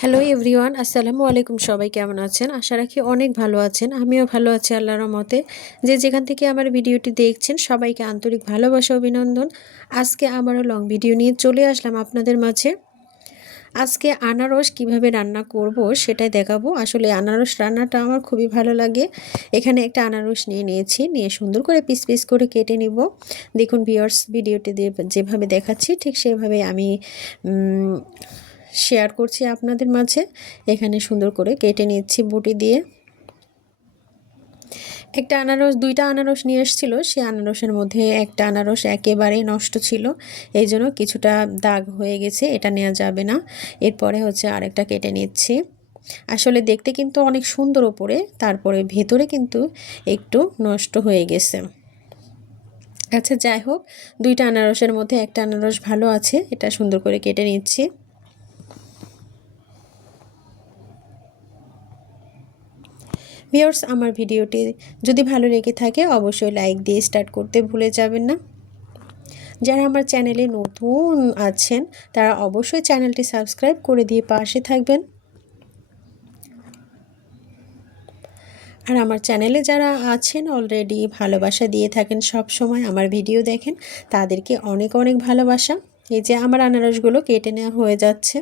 Hello everyone, আসসালামু আলাইকুম। সবাই কেমন আছেন? আশা রাখি অনেক ভালো আছেন। আমিও ভালো আছি আল্লাহর রহমতে। যে যেখান থেকে আমার ভিডিওটি দেখছেন সবাইকে আন্তরিক ভালোবাসা অভিনন্দন। আজকে আবারও লং ভিডিও নিয়ে চলে আসলাম আপনাদের মাঝে। আজকে আনারস কিভাবে রান্না করব সেটাই দেখাবো। আসলে আনারস রান্নাটা আমার খুবই ভালো লাগে। এখানে একটা আনারস নিয়েছি, নিয়ে সুন্দর করে পিস পিস করে কেটে নিব। দেখুন ভিউয়ার্স, ভিডিওটি যেভাবে দেখাচ্ছি ঠিক সেভাবে আমি শেয়ার করছি আপনাদের মাঝে। এখানে সুন্দর করে কেটে নিচ্ছি বটি দিয়ে। একটা আনারস, দুইটা আনারস নিয়ে এসেছিল, সেই আনারসের মধ্যে একটা আনারস একেবারে নষ্ট ছিল, এই জন্য কিছুটা দাগ হয়ে গেছে, এটা নেওয়া যাবে না। এরপরে হচ্ছে আরেকটা কেটে নিচ্ছি। আসলে দেখতে কিন্তু অনেক সুন্দর ওপরে, তারপরে ভেতরে কিন্তু একটু নষ্ট হয়ে গেছে। আচ্ছা যাই হোক, দুইটা আনারসের মধ্যে একটা আনারস ভালো আছে, এটা সুন্দর করে কেটে নিচ্ছি। ভিউয়ার্স, আমার ভিডিওটি যদি ভালো লেগে থাকে অবশ্যই লাইক দিয়ে স্টার্ট করতে ভুলে যাবেন না। যারা আমার চ্যানেলে নতুন আছেন তারা অবশ্যই চ্যানেলটি সাবস্ক্রাইব করে দিয়ে পাশে থাকবেন। আর আমার চ্যানেলে যারা আছেন অলরেডি ভালোবাসা দিয়ে থাকেন, সব সময় আমার ভিডিও দেখেন, তাদেরকে অনেক অনেক ভালোবাসা। এই যে আমার আনারসগুলো কেটে নেওয়া হয়ে যাচ্ছে।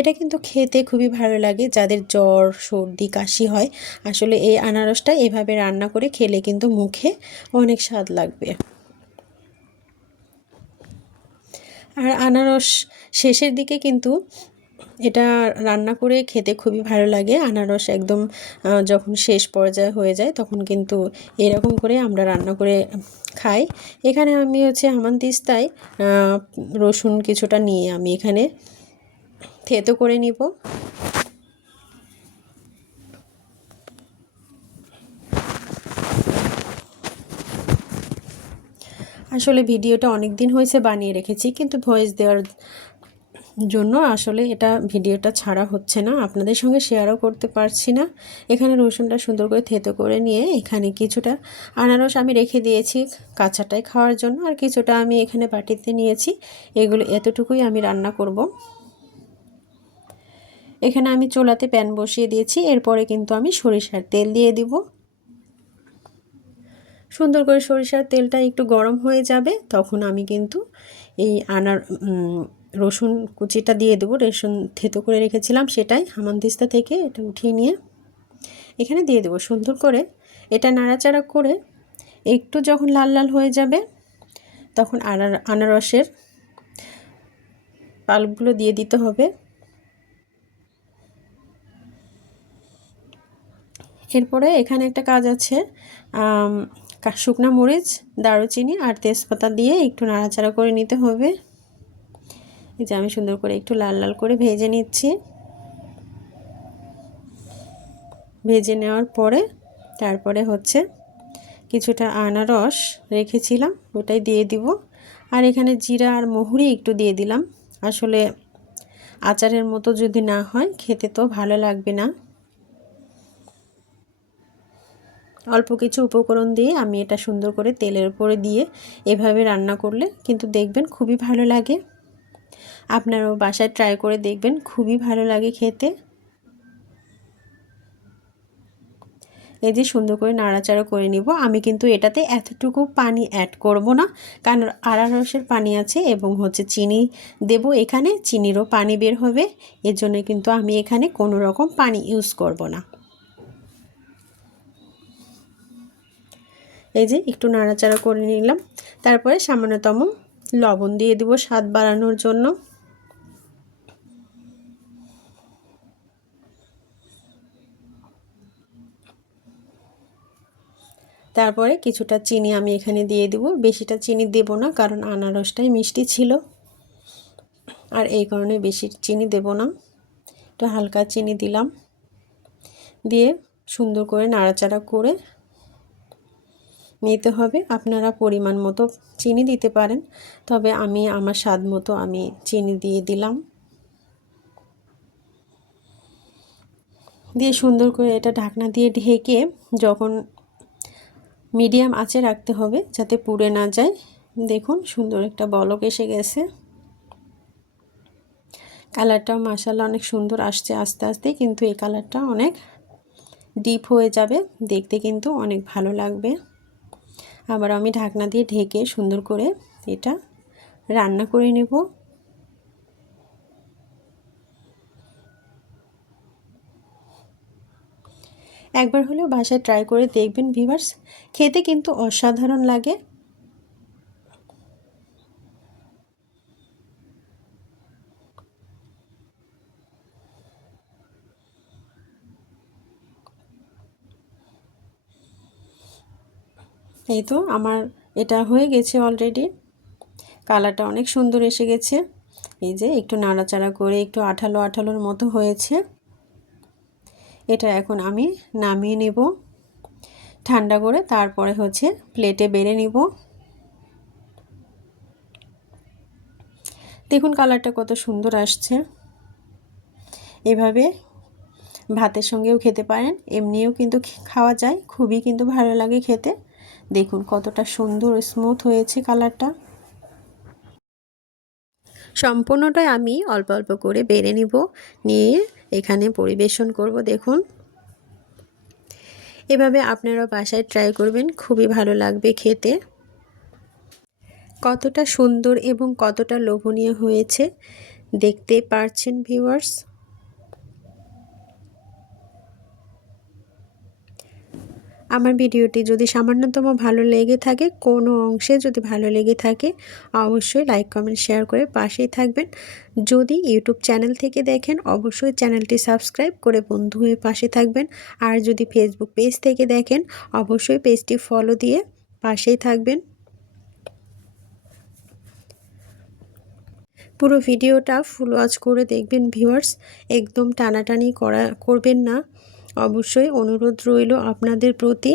এটা কিন্তু খেতে খুবই ভালো লাগে যাদের জ্বর সর্দি কাশি হয়। আসলে এই আনারসটা এভাবে রান্না করে খেলে কিন্তু মুখে অনেক স্বাদ লাগবে। আর আনারস শেষের দিকে কিন্তু এটা রান্না করে খেতে খুবই ভালো লাগে। আনারস একদম যখন শেষ পর্যায়ে হয়ে যায় তখন কিন্তু এরকম করে আমরা রান্না করে খাই। এখানে আমি হচ্ছে হামানদিস্তায় রসুন কিছুটা নিয়ে আমি এখানে থেতো করে নিব। আসলে ভিডিওটা অনেক দিন হয়েছে বানিয়ে রেখেছি, কিন্তু ভয়েস দেওয়ার জন্য আসলে এটা ভিডিওটা ছাড়া হচ্ছে না, আপনাদের সঙ্গে শেয়ারও করতে পারছি না। এখানে রসুনটা সুন্দর করে থেতো করে নিয়ে এখানে কিছুটা আনারস আমি রেখে দিয়েছি কাঁচাটাই খাওয়ার জন্য, আর কিছুটা আমি এখানে বাটিতে নিয়েছি। এগুলো এতটুকুই আমি রান্না করব। এখানে আমি চুলাতে প্যান বসিয়ে দিয়েছি, এরপরে কিন্তু আমি সরিষার তেল দিয়ে দিব। সুন্দর করে সরিষার তেলটা একটু গরম হয়ে যাবে তখন আমি কিন্তু এই রসুন কুচিটা দিয়ে দেবো। রসুন থেতো করে রেখেছিলাম সেটাই হামানদিস্তা থেকে এটা উঠিয়ে নিয়ে এখানে দিয়ে দেবো। সুন্দর করে এটা নাড়াচাড়া করে একটু যখন লাল লাল হয়ে যাবে তখন আনারসের পাল্পগুলো দিয়ে দিতে হবে। এরপরে এখানে একটা কাজ আছে, শুকনো মরিচ, দারুচিনি আর তেজপাতা দিয়ে একটু নাড়াচাড়া করে নিতে হবে। এই যে আমি সুন্দর করে একটু লাল লাল করে ভেজে নিচ্ছি। ভেজে নেওয়ার পরে তারপরে হচ্ছে কিছুটা আনারস রেখেছিলাম ওটাই দিয়ে দিব। আর এখানে জিরা আর মহুরি একটু দিয়ে দিলাম। আসলে আচারের মতো যদি না হয় খেতে তো ভালো লাগবে না। অল্প কিছু উপকরণ দিয়ে আমি এটা সুন্দর করে তেলের উপরে দিয়ে এভাবে রান্না করলে কিন্তু দেখবেন খুবই ভালো লাগে। আপনারাও বাসায় ট্রাই করে দেখবেন, খুবই ভালো লাগে খেতে। এই যে সুন্দর করে নাড়াচাড়া করে নিব। আমি কিন্তু এটাতে এতটুকু পানি অ্যাড করব না, কারণ আনারসের পানি আছে এবং হচ্ছে চিনি দেব, এখানে চিনিরও পানি বের হবে, এর জন্য কিন্তু আমি এখানে কোনো রকম পানি ইউজ করব না। এই যে একটু নাড়াচাড়া করে নিলাম, তারপরে সামান্যতম লবণ দিয়ে দিব স্বাদ বাড়ানোর জন্য। তারপরে কিছুটা চিনি আমি এখানে দিয়ে দিব, বেশিটা চিনি দেব না কারণ আনারসটাই মিষ্টি ছিল, আর এই কারণে বেশি চিনি দেব না, একটু হালকা চিনি দিলাম। দিয়ে সুন্দর করে নাড়াচাড়া করে নিতে হবে। আপনারা পরিমাণ মতো চিনি দিতে পারেন, তবে আমি আমার স্বাদ মতো আমি চিনি দিয়ে দিলাম। দিয়ে সুন্দর করে এটা ঢাকনা দিয়ে ঢেকে যখন মিডিয়াম আঁচে রাখতে হবে যাতে পুড়ে না যায়। দেখুন সুন্দর একটা বলক এসে গেছে। কালারটাও মাশাআল্লাহ অনেক সুন্দর আসছে আস্তে আস্তে, কিন্তু এই কালারটা অনেক ডিপ হয়ে যাবে, দেখতে কিন্তু অনেক ভালো লাগবে। আবার আমি ঢাকনা দিয়ে ঢেকে সুন্দর করে এটা রান্না করে নেব। একবার হলেও বাসায় ট্রাই করে দেখবেন ভিউয়ার্স, খেতে কিন্তু অসাধারণ লাগে। এই তো আমার এটা হয়ে গেছে অলরেডি, কালারটা অনেক সুন্দর এসে গেছে। এই যে একটু নাড়াচাড়া করে একটু আঠালো আঠালোর মতো হয়েছে। এটা এখন আমি নামিয়ে নেব ঠান্ডা করে, তারপরে হচ্ছে প্লেটে বেড়ে নিব। দেখুন কালারটা কত সুন্দর আসছে। এভাবে ভাতের সঙ্গেও খেতে পারেন, এমনিও কিন্তু খাওয়া যায়, খুবই কিন্তু ভালো লাগে খেতে। দেখুন কতটা সুন্দর স্মুথ হয়েছে কালারটা। সম্পূর্ণটাই আমি অল্প অল্প করে বেড়ে নিব, নিয়ে এখানে পরিবেশন করব। দেখুন এভাবে আপনারা বাসায় ট্রাই করবেন, খুবই ভালো লাগবে খেতে। কতটা সুন্দর এবং কতটা লোভনীয় হয়েছে দেখতে পারছেন ভিউয়ার্স। আমার ভিডিওটি যদি সামান্যতম ভালো লেগে থাকে, কোনো অংশে যদি ভালো লেগে থাকে, অবশ্যই লাইক কমেন্ট শেয়ার করে পাশেই থাকবেন। যদি ইউটিউব চ্যানেল থেকে দেখেন, অবশ্যই চ্যানেলটি সাবস্ক্রাইব করে বন্ধু হয়ে পাশে থাকবেন। আর যদি ফেসবুক পেজ থেকে দেখেন, অবশ্যই পেজটি ফলো দিয়ে পাশেই থাকবেন। পুরো ভিডিওটা ফুল ওয়াচ করে দেখবেন ভিউয়ার্স, একদম টানাটানি করবেন না, অবশ্যই অনুরোধ রইল আপনাদের প্রতি।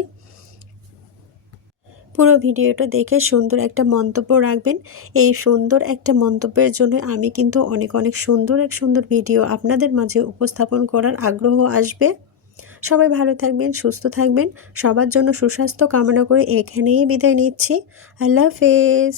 পুরো ভিডিওটা দেখে সুন্দর একটা মন্তব্য রাখবেন। এই সুন্দর একটা মন্তব্যের জন্য আমি কিন্তু অনেক অনেক সুন্দর ভিডিও আপনাদের মাঝে উপস্থাপন করার আগ্রহ আসবে। সবাই ভালো থাকবেন, সুস্থ থাকবেন, সবার জন্য সুস্বাস্থ্য কামনা করে এখানেই বিদায় নিচ্ছি। আল্লাহ হাফেজ।